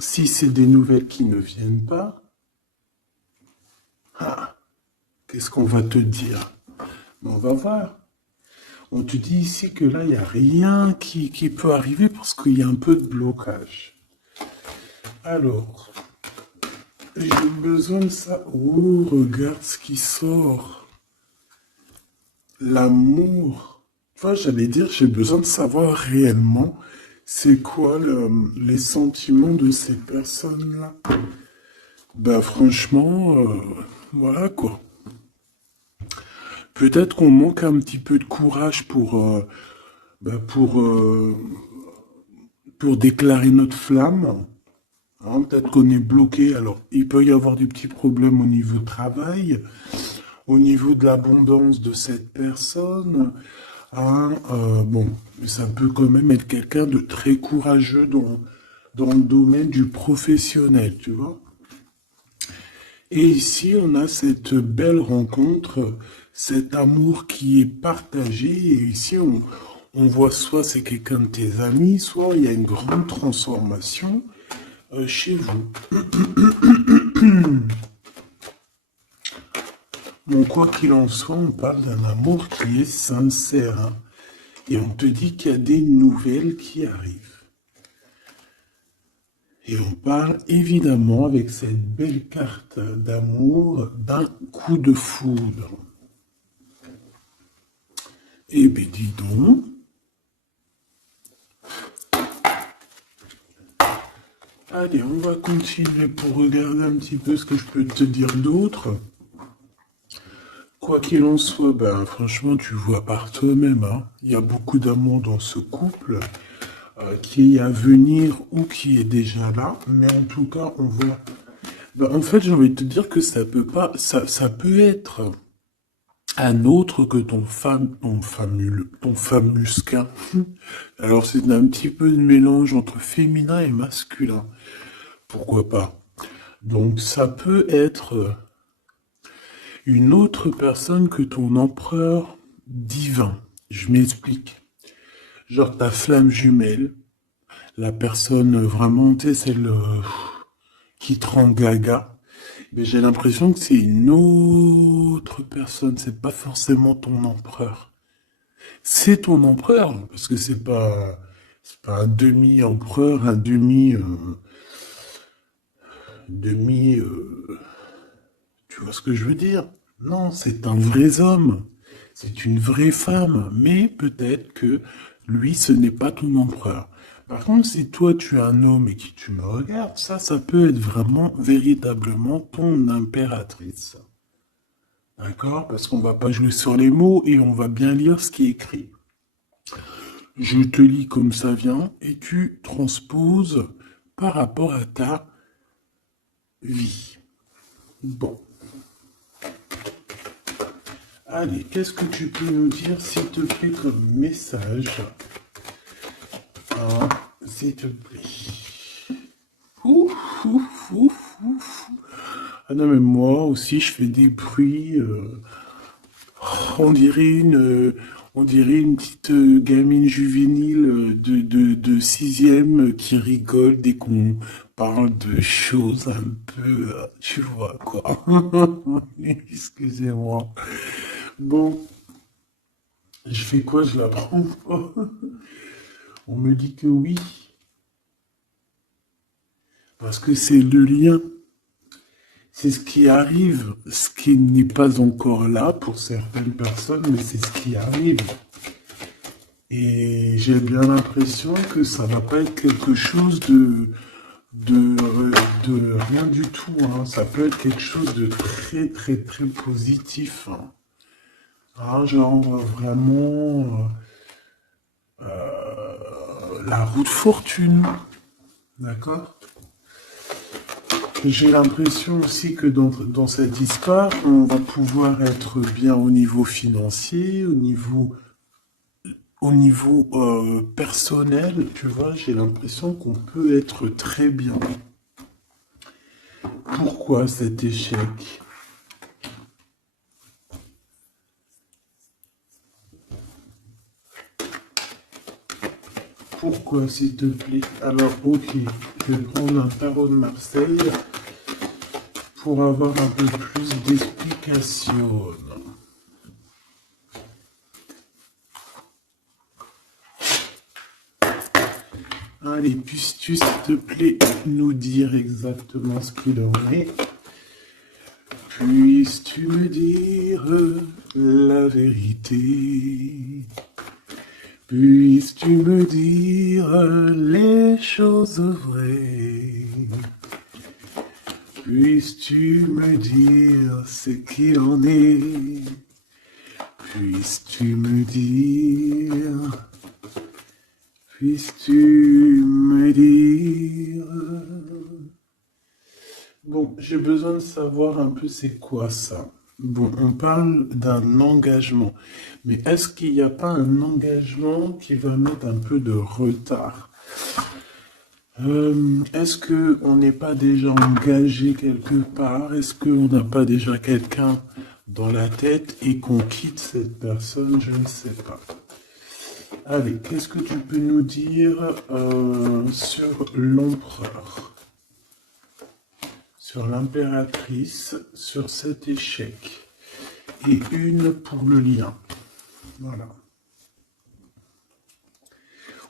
Si c'est des nouvelles qui ne viennent pas, ah, qu'est-ce qu'on va te dire? On va voir. On te dit ici que là, il n'y a rien qui peut arriver parce qu'il y a un peu de blocage. Alors, j'ai besoin de ça. Oh, regarde ce qui sort. L'amour. Enfin, j'allais dire, j'ai besoin de savoir réellement c'est quoi les sentiments de ces personnes-là. Ben franchement, voilà quoi. Peut-être qu'on manque un petit peu de courage ben, pour déclarer notre flamme. Hein, peut-être qu'on est bloqué. Alors, il peut y avoir des petits problèmes au niveau du travail, au niveau de l'abondance de cette personne. Hein, bon, ça peut quand même être quelqu'un de très courageux dans le domaine du professionnel, tu vois. Et ici, on a cette belle rencontre, cet amour qui est partagé. Et ici, on voit soit c'est quelqu'un de tes amis, soit il y a une grande transformation chez vous. Bon, quoi qu'il en soit, on parle d'un amour qui est sincère. Hein. Et on te dit qu'il y a des nouvelles qui arrivent. Et on parle évidemment avec cette belle carte d'amour d'un coup de foudre. Eh bien, dis donc. Allez, on va continuer pour regarder un petit peu ce que je peux te dire d'autre. Quoi qu'il en soit, ben franchement, tu vois par toi-même, hein, il y a beaucoup d'amour dans ce couple qui est à venir ou qui est déjà là. Mais en tout cas, on voit. Ben, en fait, j'ai envie de te dire que ça peut pas, ça peut être un autre que ton famusquin. Alors c'est un petit peu de mélange entre féminin et masculin. Pourquoi pas? Donc ça peut être une autre personne que ton empereur divin. Je m'explique. Genre ta flamme jumelle, la personne vraiment, tu sais, celle qui te rend gaga. Mais j'ai l'impression que c'est une autre personne, c'est pas forcément ton empereur. C'est ton empereur, parce que c'est pas un demi-empereur, un demi, tu vois ce que je veux dire? Non, c'est un vrai homme. C'est une vraie femme. Mais peut-être que lui, ce n'est pas ton empereur. Par contre, si toi, tu es un homme et que tu me regardes, ça peut être vraiment, véritablement ton impératrice. D'accord? Parce qu'on va pas jouer sur les mots et on va bien lire ce qui est écrit. Je te lis comme ça vient et tu transposes par rapport à ta vie. Bon. Allez, qu'est-ce que tu peux nous dire, s'il te plaît, comme message? Hein, s'il te plaît. Ouf, ouf, ouf, ouf. Ah non, mais moi aussi, je fais des bruits. On dirait on dirait une petite gamine juvénile de sixième qui rigole dès qu'on parle de choses un peu, tu vois, quoi. Excusez-moi. Bon, je fais quoi? Je la prends pas. On me dit que oui, parce que c'est le lien. C'est ce qui arrive, ce qui n'est pas encore là pour certaines personnes, mais c'est ce qui arrive. Et j'ai bien l'impression que ça va pas être quelque chose de, de rien du tout. Hein. Ça peut être quelque chose de très, très, très positif. Hein. Ah, genre vraiment la roue de fortune. D'accord? J'ai l'impression aussi que dans cette histoire, on va pouvoir être bien au niveau financier, au niveau personnel, tu vois, j'ai l'impression qu'on peut être très bien. Pourquoi cet échec? Pourquoi, s'il te plaît? Alors, ok, je vais prendre un tarot de Marseille pour avoir un peu plus d'explications. Allez, puisses-tu, s'il te plaît, nous dire exactement ce qu'il en est? Puisses-tu me dire la vérité? Puisses-tu me dire les choses vraies? Puisses-tu me dire ce qu'il en est? Puisses-tu me dire... Puisses-tu me dire... Bon, j'ai besoin de savoir un peu c'est quoi ça. Bon, on parle d'un engagement. Mais est-ce qu'il n'y a pas un engagement qui va mettre un peu de retard? Est-ce qu'on n'est pas déjà engagé quelque part? Est-ce qu'on n'a pas déjà quelqu'un dans la tête et qu'on quitte cette personne? Je ne sais pas. Allez, qu'est-ce que tu peux nous dire sur l'empereur, sur l'impératrice, sur cet échec? Et une pour le lien. Voilà.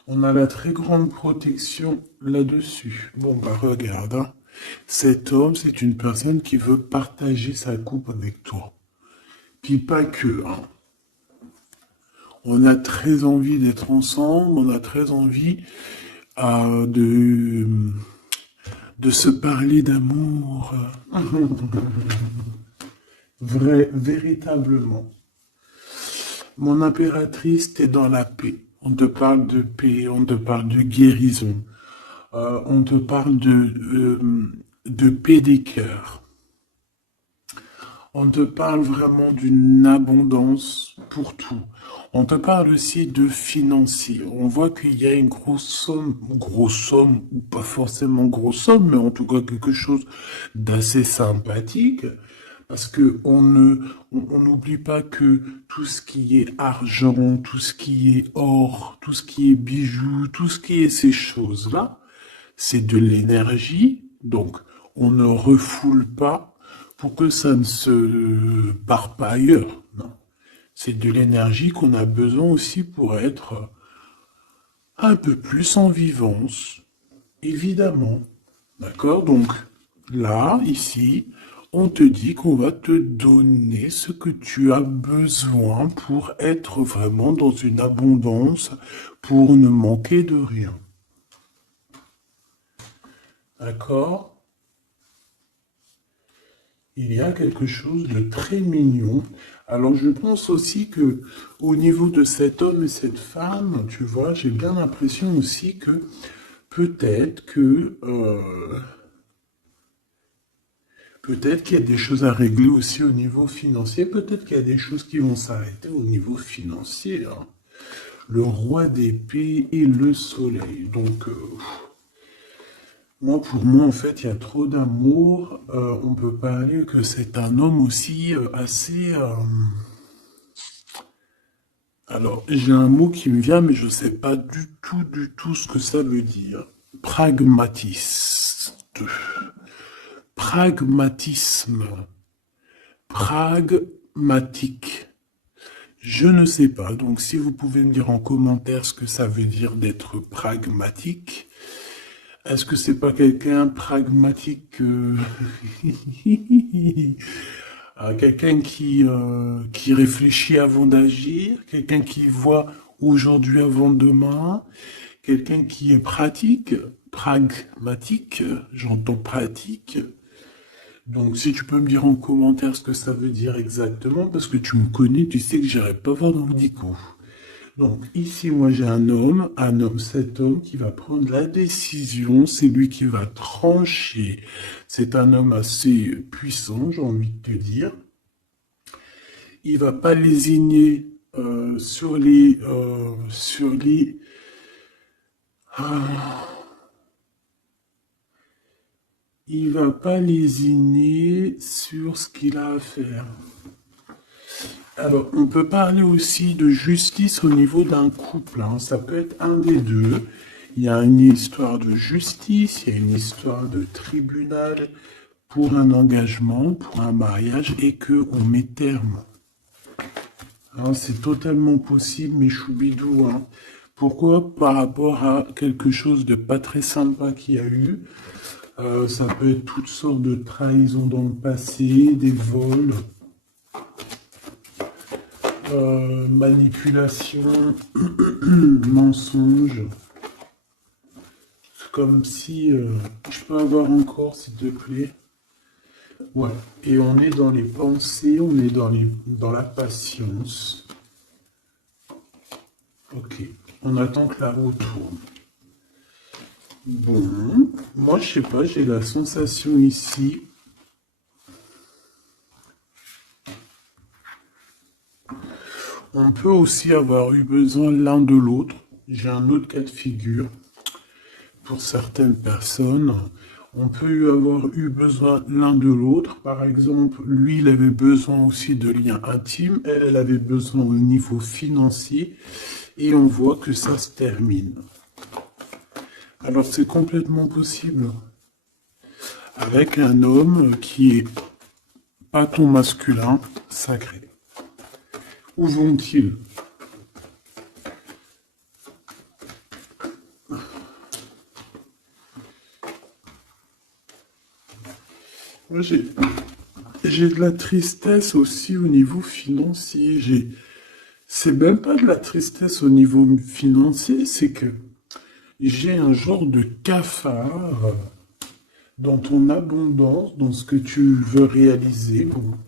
On a la très grande protection là-dessus. Bon, bah regarde, hein. Cet homme, c'est une personne qui veut partager sa coupe avec toi. Puis pas que, hein. On a très envie d'être ensemble, on a très envie de se parler d'amour. Véritablement. Mon impératrice, t'es dans la paix. On te parle de paix, on te parle de guérison. On te parle de paix des cœurs. On te parle vraiment d'une abondance pour tout. On te parle aussi de financier. On voit qu'il y a une grosse somme, ou pas forcément grosse somme, mais en tout cas quelque chose d'assez sympathique. Parce que on n'oublie pas que tout ce qui est argent, tout ce qui est or, tout ce qui est bijoux, tout ce qui est ces choses-là, c'est de l'énergie. Donc, on ne refoule pas pour que ça ne se barre pas ailleurs. Non. C'est de l'énergie qu'on a besoin aussi pour être un peu plus en vivance, évidemment. D'accord? Donc, là, ici, on te dit qu'on va te donner ce que tu as besoin pour être vraiment dans une abondance, pour ne manquer de rien. D'accord? Il y a quelque chose de très mignon. Alors je pense aussi que au niveau de cet homme et cette femme, tu vois, j'ai bien l'impression aussi que peut-être que peut-être qu'il y a des choses à régler aussi au niveau financier. Peut-être qu'il y a des choses qui vont s'arrêter au niveau financier, hein. Le roi d'épée et le soleil. Donc moi, pour moi, en fait, il y a trop d'amour. On peut parler que c'est un homme aussi assez... Alors, j'ai un mot qui me vient, mais je ne sais pas du tout ce que ça veut dire. Pragmatiste. Pragmatisme. Pragmatique. Je ne sais pas. Donc, si vous pouvez me dire en commentaire ce que ça veut dire d'être pragmatique. Est-ce que c'est pas quelqu'un pragmatique, quelqu'un qui réfléchit avant d'agir, quelqu'un qui voit aujourd'hui avant demain, quelqu'un qui est pratique, pragmatique, j'entends pratique. Donc si tu peux me dire en commentaire ce que ça veut dire exactement, parce que tu me connais, tu sais que j'irai pas voir dans le dico. Donc ici, moi j'ai cet homme qui va prendre la décision, c'est lui qui va trancher. C'est un homme assez puissant, j'ai envie de te dire. Il va pas lésigner sur les... il va pas lésiner sur ce qu'il a à faire. Alors, on peut parler aussi de justice au niveau d'un couple, hein. Ça peut être un des deux. Il y a une histoire de justice, il y a une histoire de tribunal pour un engagement, pour un mariage, et que on met terme. Hein, c'est totalement possible, mais choubidou, hein. Pourquoi? Par rapport à quelque chose de pas très sympa qu'il y a eu. Ça peut être toutes sortes de trahisons dans le passé, des vols, manipulation, mensonges. C'est comme si... je peux avoir encore, s'il te plaît. Ouais. Et on est dans les pensées, on est dans la patience. Ok. On attend que la roue tourne. Bon. Moi, je sais pas, j'ai la sensation ici. On peut aussi avoir eu besoin l'un de l'autre. J'ai un autre cas de figure. Pour certaines personnes, on peut avoir eu besoin l'un de l'autre. Par exemple, lui, il avait besoin aussi de liens intimes. Elle avait besoin au niveau financier. Et on voit que ça se termine. Alors, c'est complètement possible. Avec un homme qui est pas ton masculin sacré. Où vont-ils? Moi, j'ai de la tristesse aussi au niveau financier. C'est même pas de la tristesse au niveau financier, c'est que j'ai un genre de cafard dans ton abondance, dans ce que tu veux réaliser. Bon.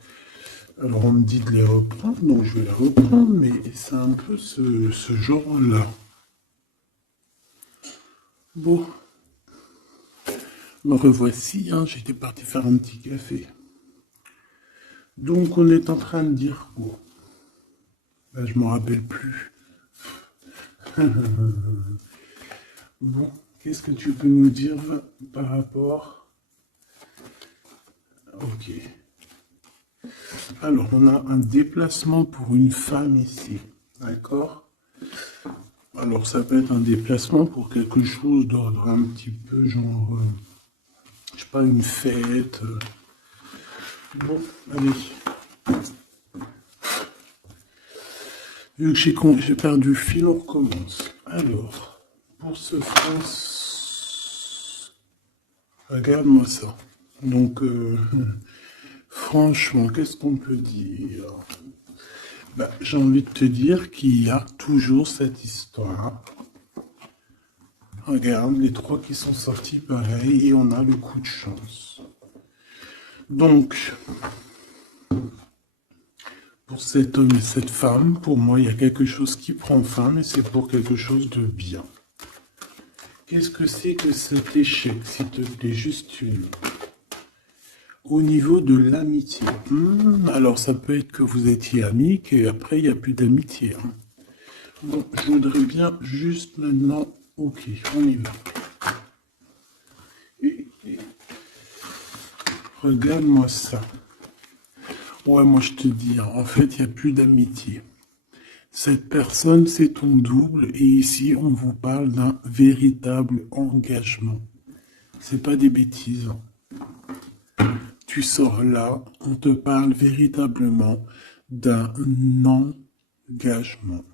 Alors on me dit de les reprendre, donc je vais les reprendre, mais c'est un peu ce genre-là. Bon, me revoici, hein, j'étais parti faire un petit café. Donc on est en train de dire quoi? Ben, je m'en rappelle plus. Bon, qu'est-ce que tu peux nous dire par rapport? Ok. Alors, on a un déplacement pour une femme ici. D'accord? Alors, ça peut être un déplacement pour quelque chose d'ordre un petit peu genre, je sais pas, une fête. Bon, allez. Vu que j'ai perdu le fil, on recommence. Alors, pour ce France, regarde-moi ça. Donc, franchement, qu'est-ce qu'on peut dire? Bah, j'ai envie de te dire qu'il y a toujours cette histoire. Regarde, les trois qui sont sortis pareil, et on a le coup de chance. Donc, pour cet homme et cette femme, pour moi, il y a quelque chose qui prend fin, mais c'est pour quelque chose de bien. Qu'est-ce que c'est que cet échec, s'il te plaît, juste une? Au niveau de l'amitié. Alors, ça peut être que vous étiez amis, qu'après, il n'y a plus d'amitié. Hein. Bon, je voudrais bien juste maintenant... Ok, on y va. Regarde-moi ça. Ouais, moi je te dis, hein, en fait, il n'y a plus d'amitié. Cette personne, c'est ton double, et ici, on vous parle d'un véritable engagement. C'est pas des bêtises. Tu sors là, on te parle véritablement d'un engagement.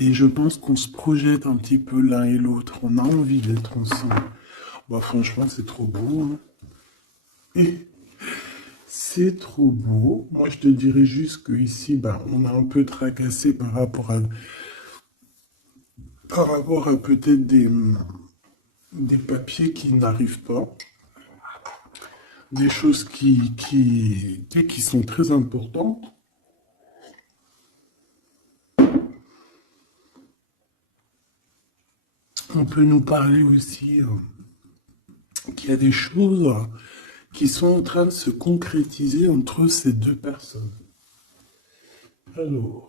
Et je pense qu'on se projette un petit peu l'un et l'autre. On a envie d'être ensemble. Bah, franchement, c'est trop beau. Hein. Et c'est trop beau. Moi, je te dirais juste qu'ici, bah, on a un peu tracassé par rapport à peut-être des papiers qui n'arrivent pas. Des choses qui sont très importantes. On peut nous parler aussi qu'il y a des choses qui sont en train de se concrétiser entre ces deux personnes. Alors,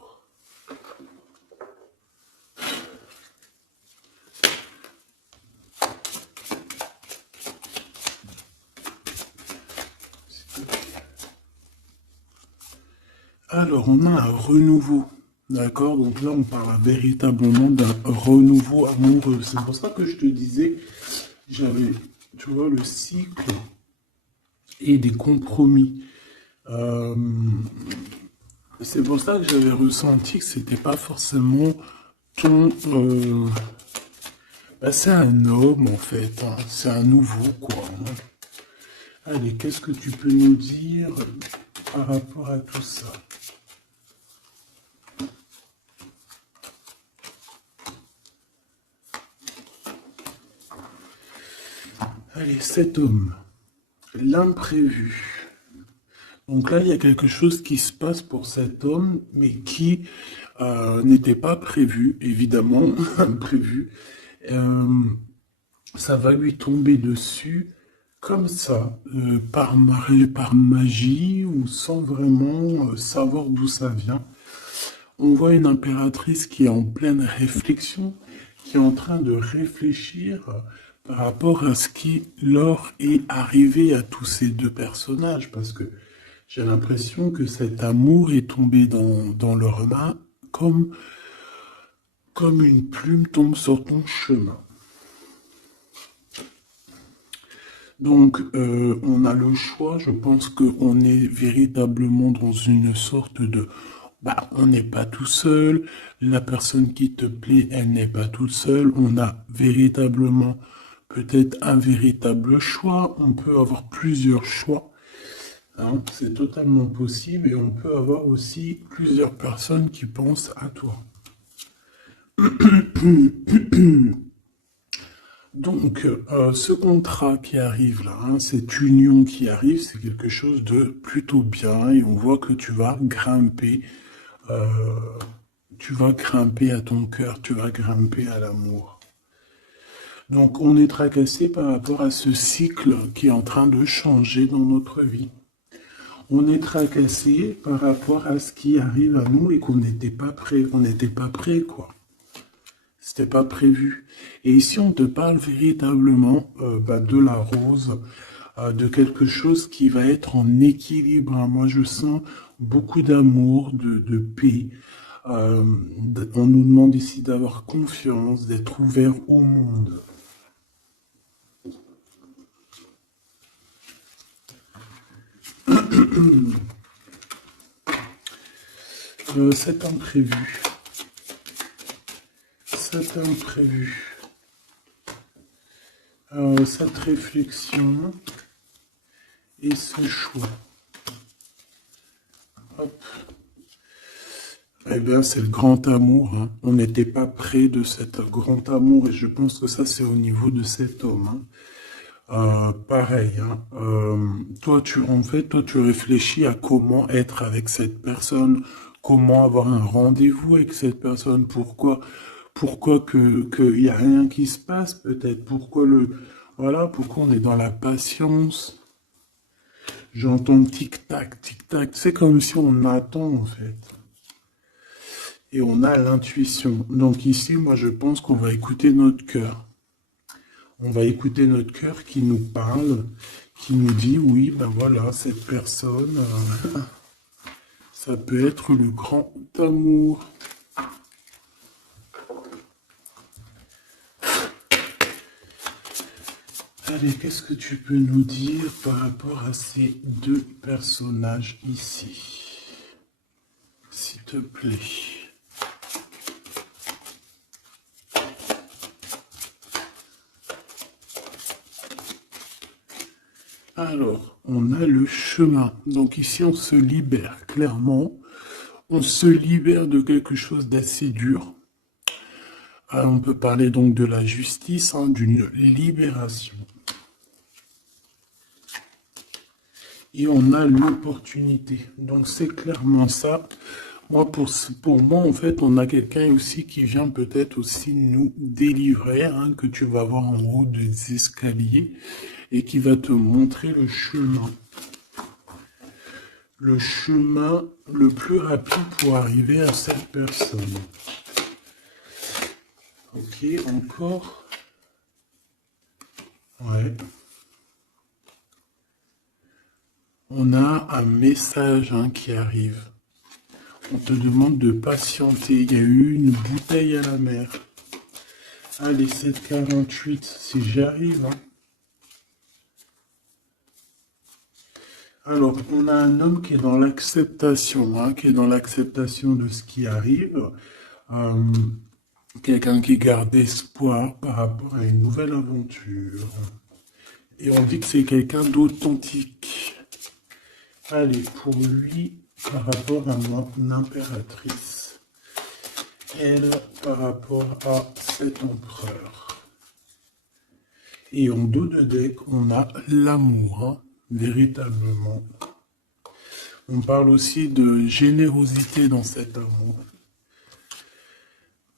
Alors, on a un renouveau. D'accord? Donc là, on parle véritablement d'un renouveau amoureux. C'est pour ça que je te disais, j'avais, tu vois, le cycle et des compromis. Euh, c'est pour ça que j'avais ressenti que c'était pas forcément ton. Bah, c'est un homme en fait, hein. C'est un nouveau quoi, hein. Allez, qu'est-ce que tu peux nous dire par rapport à tout ça? Allez, cet homme, l'imprévu. Donc là, il y a quelque chose qui se passe pour cet homme, mais qui n'était pas prévu, évidemment, imprévu. Euh, Ça va lui tomber dessus comme ça, par magie ou sans vraiment savoir d'où ça vient. On voit une impératrice qui est en pleine réflexion, qui est en train de réfléchir par rapport à ce qui leur est arrivé à tous ces deux personnages, parce que j'ai l'impression que cet amour est tombé dans leur main comme une plume tombe sur ton chemin. Donc, on a le choix. Je pense qu'on est véritablement dans une sorte de... Bah, on n'est pas tout seul. La personne qui te plaît, elle n'est pas toute seule. On a véritablement peut-être un véritable choix. On peut avoir plusieurs choix, hein. C'est totalement possible. Et on peut avoir aussi plusieurs personnes qui pensent à toi. Donc, ce contrat qui arrive là, hein, cette union qui arrive, c'est quelque chose de plutôt bien et on voit que euh, tu vas grimper à ton cœur, tu vas grimper à l'amour. Donc, on est tracassé par rapport à ce cycle qui est en train de changer dans notre vie. On est tracassé par rapport à ce qui arrive à nous et qu'on n'était pas prêt, on n'était pas prêt, quoi. C'était pas prévu. Et ici, on te parle véritablement de la rose, de quelque chose qui va être en équilibre, hein. Moi, je sens beaucoup d'amour, de paix. On nous demande ici d'avoir confiance, d'être ouvert au monde. Cet imprévu, cet imprévu, cette réflexion et ce choix. Hop. Eh bien, c'est le grand amour, hein. On n'était pas près de cet grand amour et je pense que ça, c'est au niveau de cet homme, hein. Pareil, hein. Toi, tu réfléchis à comment être avec cette personne, comment avoir un rendez-vous avec cette personne, pourquoi qu'il y a rien qui se passe, peut-être, voilà, pourquoi on est dans la patience. J'entends tic-tac, tic-tac. C'est comme si on attend, en fait. Et on a l'intuition. Donc ici, moi, je pense qu'on va écouter notre cœur. On va écouter notre cœur qui nous parle, qui nous dit, oui, ben voilà, cette personne, ça peut être le grand amour. Allez, qu'est-ce que tu peux nous dire par rapport à ces deux personnages ici, s'il te plaît? Alors, on a le chemin. Donc ici, on se libère, clairement. On se libère de quelque chose d'assez dur. On peut parler donc de la justice, hein, d'une libération. Et on a l'opportunité. Donc c'est clairement ça. Pour moi, en fait, on a quelqu'un aussi qui vient peut-être aussi nous délivrer, hein, que tu vas voir en haut des escaliers et qui va te montrer le chemin. Le chemin le plus rapide pour arriver à cette personne. Ok, encore. Ouais. On a un message, hein, qui arrive. On te demande de patienter. Il y a eu une bouteille à la mer. Allez, 7,48, si j'y arrive. Hein. Alors, on a un homme qui est dans l'acceptation, hein, qui est dans l'acceptation de ce qui arrive. Euh, Quelqu'un qui garde espoir par rapport à une nouvelle aventure. Et on dit que c'est quelqu'un d'authentique. Allez, pour lui, par rapport à mon impératrice. Elle, par rapport à cet empereur. Et en dos de deck, on a l'amour, hein, véritablement. On parle aussi de générosité dans cet amour.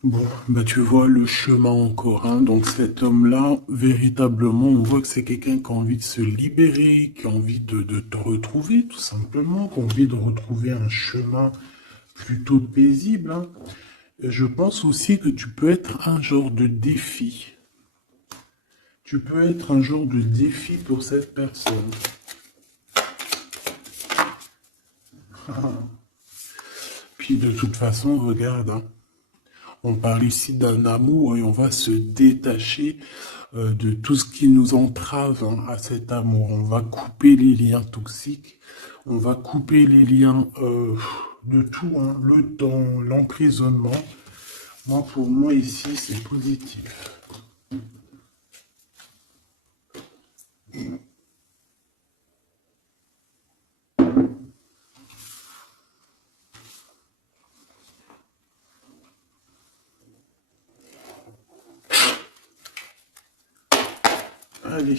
Bon, bah tu vois le chemin encore, hein. Donc cet homme-là, véritablement, on voit que c'est quelqu'un qui a envie de se libérer, qui a envie de te retrouver, tout simplement, qui a envie de retrouver un chemin plutôt paisible, hein. Et je pense aussi que tu peux être un genre de défi. Tu peux être un genre de défi pour cette personne. Puis de toute façon, regarde, hein, on parle ici d'un amour et on va se détacher de tout ce qui nous entrave, hein, à cet amour. On va couper les liens toxiques, on va couper les liens de tout, hein, le temps, l'emprisonnement. Moi, pour moi, ici, c'est positif. Allez,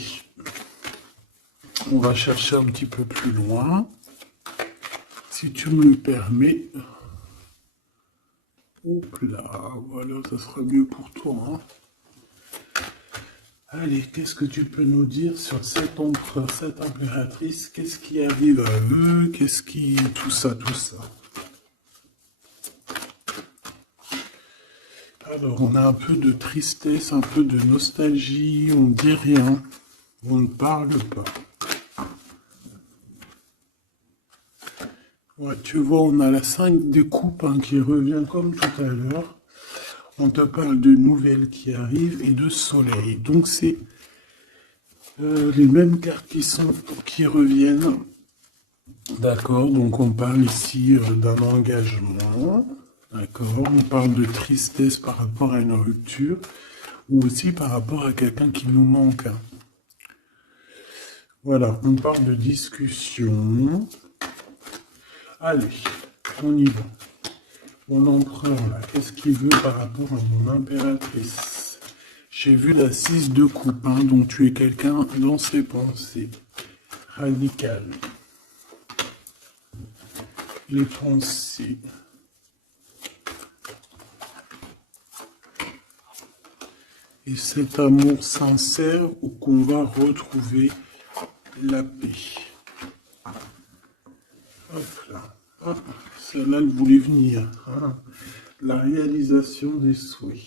on va chercher un petit peu plus loin. Si tu me le permets. Hop là, voilà, ça sera mieux pour toi. Hein. Allez, qu'est-ce que tu peux nous dire sur cet empereur, cette impératrice? Qu'est-ce qui arrive à eux? Qu'est-ce qui... Tout ça, tout ça. Alors, on a un peu de tristesse, un peu de nostalgie, on ne dit rien, on ne parle pas. Ouais, tu vois, on a la 5 de coupe, hein, qui revient comme tout à l'heure. On te parle de nouvelles qui arrivent et de soleil. Donc, c'est les mêmes cartes qui reviennent. D'accord, donc on parle ici d'un engagement. D'accord, on parle de tristesse par rapport à une rupture ou aussi par rapport à quelqu'un qui nous manque. Voilà, on parle de discussion. Allez, on y va. Mon empereur, là, qu'est-ce qu'il veut par rapport à mon impératrice? J'ai vu la 6 de coupe, hein, donc tu es quelqu'un dans ses pensées. Radical. Les pensées. Et cet amour sincère où qu'on va retrouver la paix. Hop là. Ah, celle-là, elle voulait venir. Hein. La réalisation des souhaits.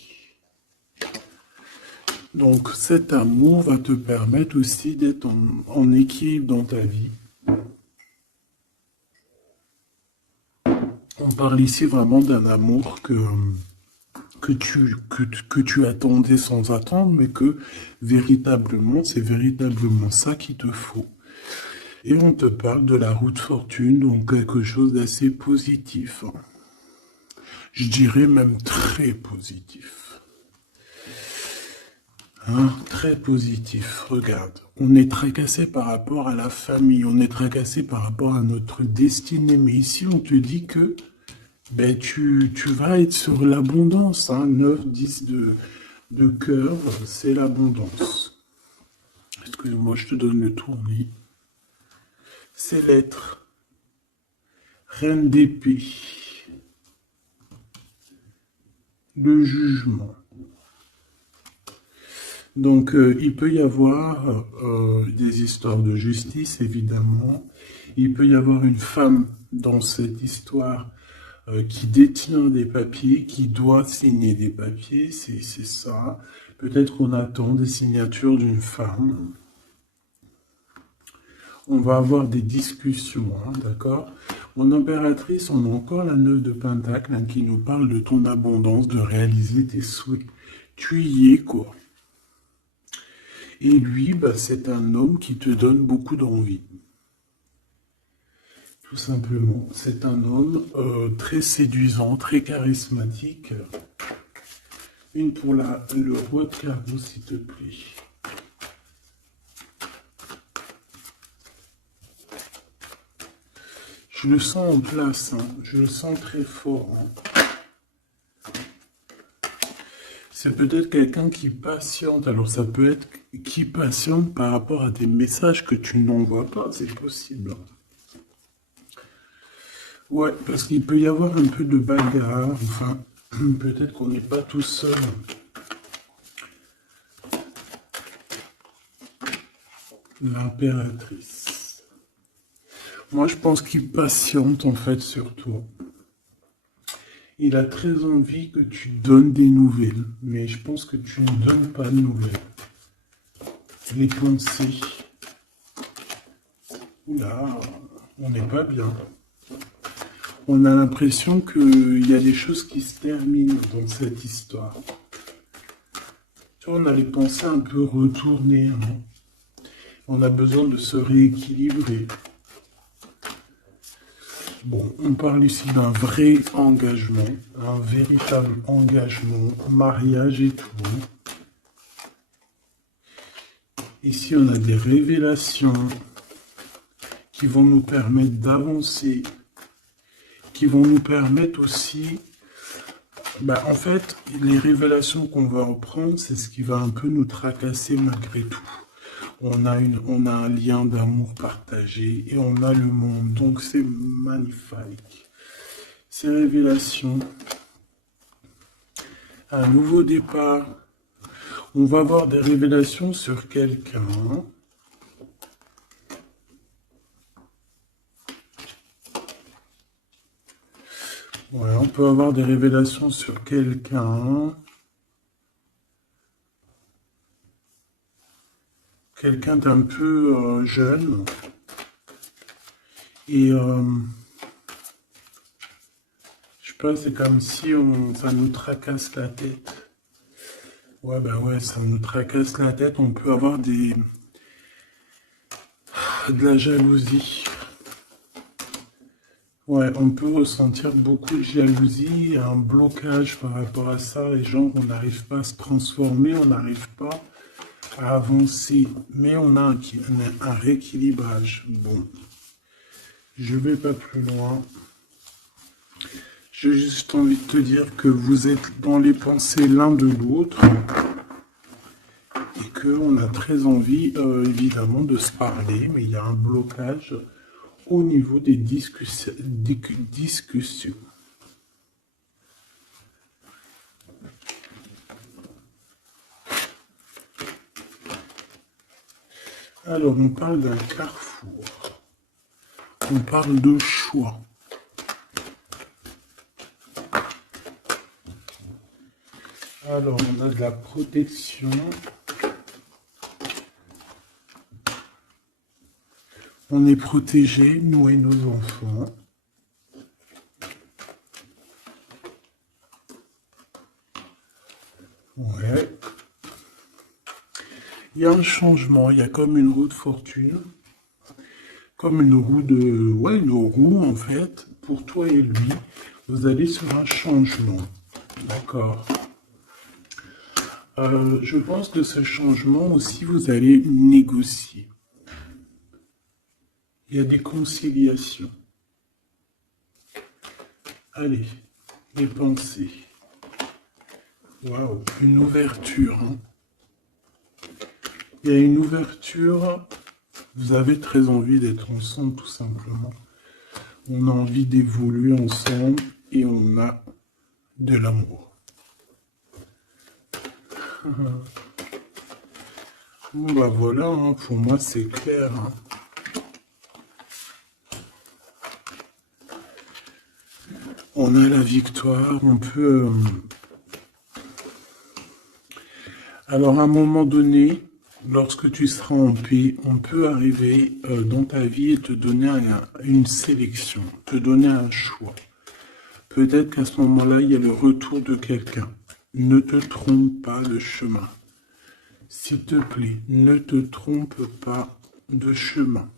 Donc cet amour va te permettre aussi d'être en équilibre dans ta vie. On parle ici vraiment d'un amour que tu attendais sans attendre, mais que véritablement, c'est véritablement ça qu'il te faut. Et on te parle de la roue de fortune, donc quelque chose d'assez positif. Je dirais même très positif. Hein, très positif. Regarde, on est tracassé par rapport à la famille, on est tracassé par rapport à notre destinée, mais ici on te dit que ben, tu vas être sur l'abondance, hein, 9, 10 de cœur, c'est l'abondance. Excuse-moi, je te donne le tournis. C'est l'être. Reine d'épée. Le jugement. Donc, il peut y avoir des histoires de justice, évidemment. Il peut y avoir une femme dans cette histoire qui détient des papiers, qui doit signer des papiers, c'est ça. Peut-être qu'on attend des signatures d'une femme. On va avoir des discussions, hein, d'accord? En impératrice, on a encore la 9 de Pentacle hein, qui nous parle de ton abondance, de réaliser tes souhaits. Tu y es, quoi. Et lui, bah, c'est un homme qui te donne beaucoup d'envie. Tout simplement. C'est un homme très séduisant, très charismatique. Une pour le roi de carreau, s'il te plaît. Je le sens en place, hein. Je le sens très fort. Hein. C'est peut-être quelqu'un qui patiente. Alors ça peut être qui patiente par rapport à des messages que tu n'envoies pas, c'est possible. Ouais, parce qu'il peut y avoir un peu de bagarre. Enfin, peut-être qu'on n'est pas tout seul. L'impératrice. Moi, je pense qu'il patiente, en fait, sur toi. Il a très envie que tu donnes des nouvelles, mais je pense que tu ne donnes pas de nouvelles. Les pensées. Oula, on n'est pas bien. On a l'impression qu'il y a des choses qui se terminent dans cette histoire. Tu vois, on a les pensées un peu retournées. Hein. On a besoin de se rééquilibrer. Bon, on parle ici d'un vrai engagement, un véritable engagement, mariage et tout. Ici, on a des révélations qui vont nous permettre d'avancer, qui vont nous permettre aussi... Bah, en fait, les révélations qu'on va en prendre, c'est ce qui va un peu nous tracasser malgré tout. On a un lien d'amour partagé et on a le monde. Donc c'est magnifique. Ces révélations. Un nouveau départ. On va avoir des révélations sur quelqu'un. Ouais, on peut avoir des révélations sur quelqu'un. Quelqu'un d'un peu jeune. Et je sais pas, c'est comme si ça nous tracasse la tête. Ouais, bah ouais, ça nous tracasse la tête. On peut avoir de la jalousie. Ouais, on peut ressentir beaucoup de jalousie, un blocage par rapport à ça. Les gens, on n'arrive pas à se transformer, on n'arrive pas à avancer. Mais on a un rééquilibrage. Bon, je vais pas plus loin. J'ai juste envie de te dire que vous êtes dans les pensées l'un de l'autre. Et qu'on a très envie, évidemment, de se parler. Mais il y a un blocage au niveau des discussions. Alors, on parle d'un carrefour. On parle de choix. Alors, on a de la protection. On est protégé, nous et nos enfants. Ouais. Il y a un changement, il y a comme une roue de fortune. Comme une roue de... Ouais, une roue en fait. Pour toi et lui, vous allez sur un changement. D'accord. Je pense que ce changement aussi, vous allez négocier. Il y a des conciliations. Allez, les pensées. Waouh, une ouverture. Hein. Il y a une ouverture. Vous avez très envie d'être ensemble, tout simplement. On a envie d'évoluer ensemble et on a de l'amour. Bon, bah voilà, hein, pour moi c'est clair. Hein. On a la victoire, on peut... Alors à un moment donné, Lorsque tu seras en paix, on peut arriver dans ta vie et te donner une sélection, te donner un choix. Peut-être qu'à ce moment-là, il y a le retour de quelqu'un. Ne te trompe pas de chemin. S'il te plaît, ne te trompe pas de chemin.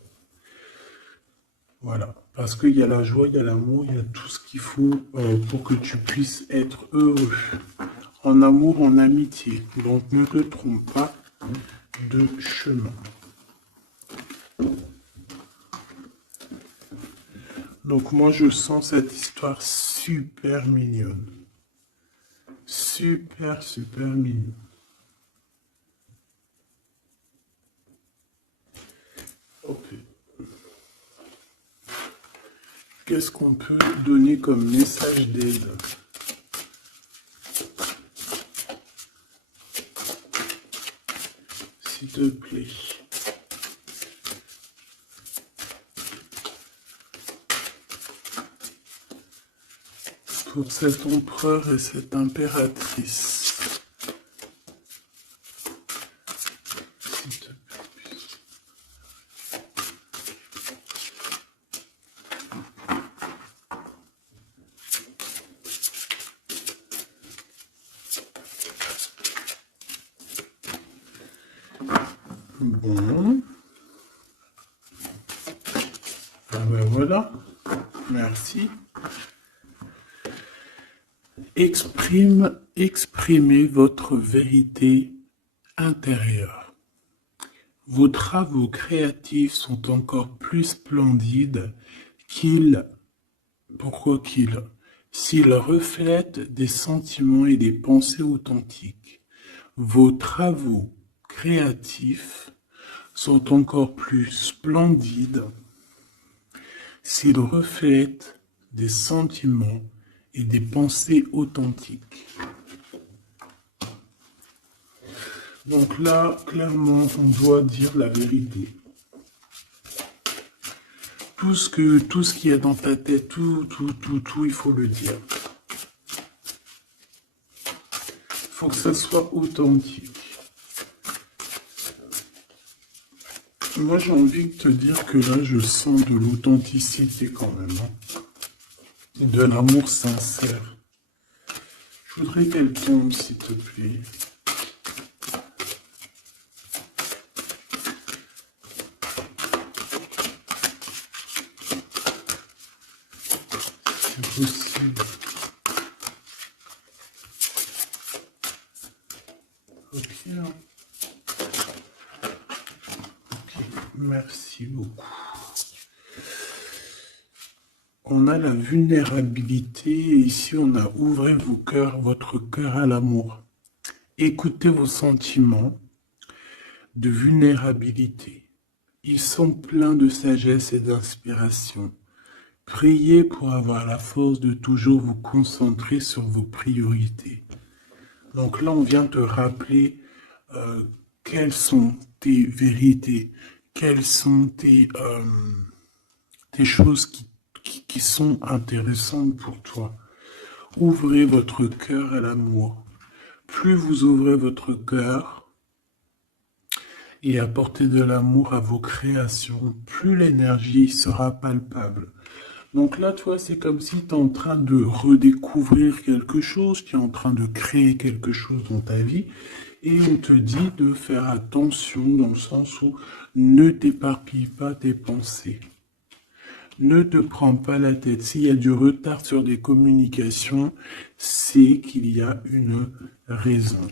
Voilà. Parce qu'il y a la joie, il y a l'amour, il y a tout ce qu'il faut pour que tu puisses être heureux. En amour, en amitié. Donc ne te trompe pas de chemin. Donc moi je sens cette histoire super mignonne. Super, super mignonne. Ok. Qu'est-ce qu'on peut donner comme message d'aide? S'il te plaît. Pour cet empereur et cette impératrice. S'il te plaît. Bon. Ah ben voilà. Merci. Exprimez votre vérité intérieure. Vos travaux créatifs sont encore plus splendides s'ils reflètent des sentiments et des pensées authentiques. Vos travaux créatifs sont encore plus splendides s'ils reflètent des sentiments et des pensées authentiques. Donc là, clairement, on doit dire la vérité. Tout ce qu'il y a dans ta tête, tout, il faut le dire. Il faut que ça soit authentique. Moi, j'ai envie de te dire que là, je sens de l'authenticité quand même. De l'amour sincère. Je voudrais quelqu'un, s'il te plaît. C'est possible. Ok. Ok, merci beaucoup. On a la vulnérabilité, et ici on a ouvrez votre cœur à l'amour. Écoutez vos sentiments de vulnérabilité. Ils sont pleins de sagesse et d'inspiration. Priez pour avoir la force de toujours vous concentrer sur vos priorités. Donc là, on vient te rappeler quelles sont tes vérités, quelles sont tes choses qui sont intéressantes pour toi. Ouvrez votre cœur à l'amour. Plus vous ouvrez votre cœur et apportez de l'amour à vos créations, plus l'énergie sera palpable. Donc là, toi, c'est comme si tu es en train de redécouvrir quelque chose, tu es en train de créer quelque chose dans ta vie, et on te dit de faire attention dans le sens où ne t'éparpille pas tes pensées. Ne te prends pas la tête. S'il y a du retard sur des communications, c'est qu'il y a une raison.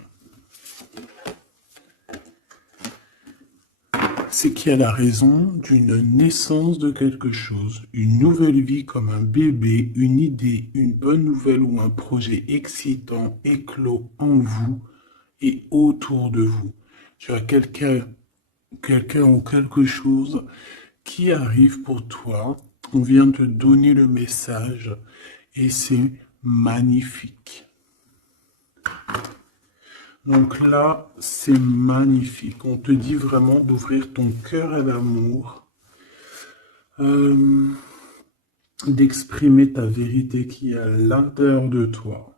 C'est qu'il y a la raison d'une naissance de quelque chose, une nouvelle vie comme un bébé, une idée, une bonne nouvelle ou un projet excitant éclos en vous et autour de vous. Tu as quelqu'un ou quelque chose qui arrive pour toi. On vient te donner le message et c'est magnifique. Donc là, c'est magnifique. On te dit vraiment d'ouvrir ton cœur à l'amour, d'exprimer ta vérité qui est à l'intérieur de toi.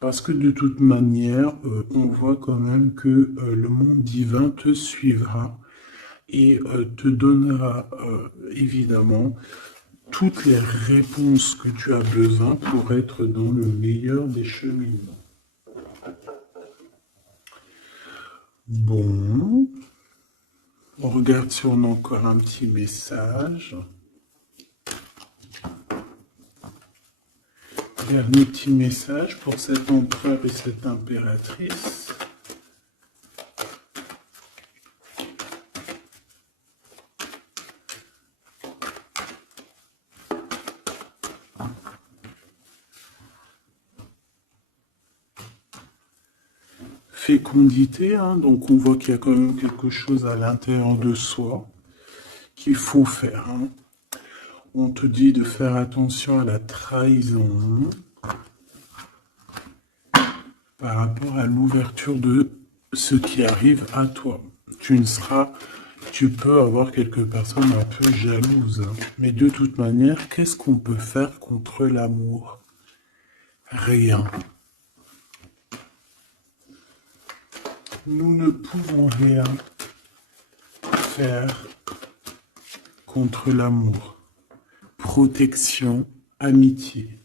Parce que de toute manière, on voit quand même que le monde divin te suivra et te donnera évidemment toutes les réponses que tu as besoin pour être dans le meilleur des cheminements. Bon, on regarde si on a encore un petit message. Dernier petit message pour cet empereur et cette impératrice. Fécondité, hein, donc on voit qu'il y a quand même quelque chose à l'intérieur de soi qu'il faut faire. Hein. On te dit de faire attention à la trahison par rapport à l'ouverture de ce qui arrive à toi. Tu peux avoir quelques personnes un peu jalouses, hein. Mais de toute manière, qu'est-ce qu'on peut faire contre l'amour? Rien. Nous ne pouvons rien faire contre l'amour. Protection, amitié.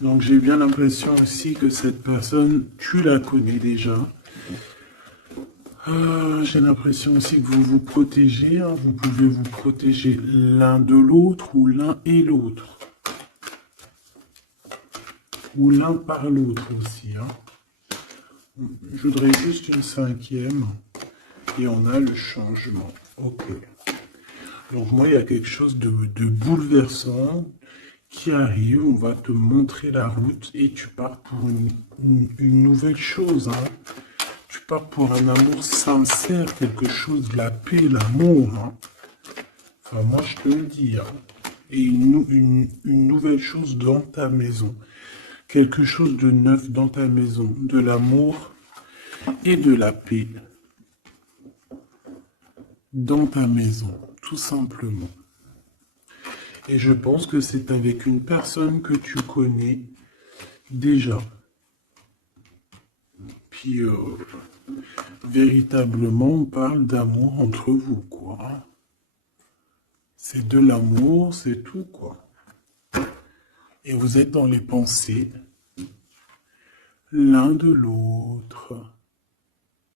Donc j'ai bien l'impression aussi que cette personne, tu la connais déjà. J'ai l'impression aussi que vous vous protégez. Hein. Vous pouvez vous protéger l'un de l'autre ou l'un et l'autre. Ou l'un par l'autre aussi. Hein. Je voudrais juste une cinquième. Et on a le changement. Ok. Donc moi, il y a quelque chose de bouleversant qui arrive. On va te montrer la route et tu pars pour une nouvelle chose. Hein. Tu pars pour un amour sincère, quelque chose de la paix, l'amour. Hein. Enfin, moi, je te le dis. Hein. Et une nouvelle chose dans ta maison. Quelque chose de neuf dans ta maison. De l'amour et de la paix dans ta maison, tout simplement. Et je pense que c'est avec une personne que tu connais déjà. Puis, véritablement, on parle d'amour entre vous, quoi. C'est de l'amour, c'est tout, quoi. Et vous êtes dans les pensées l'un de l'autre.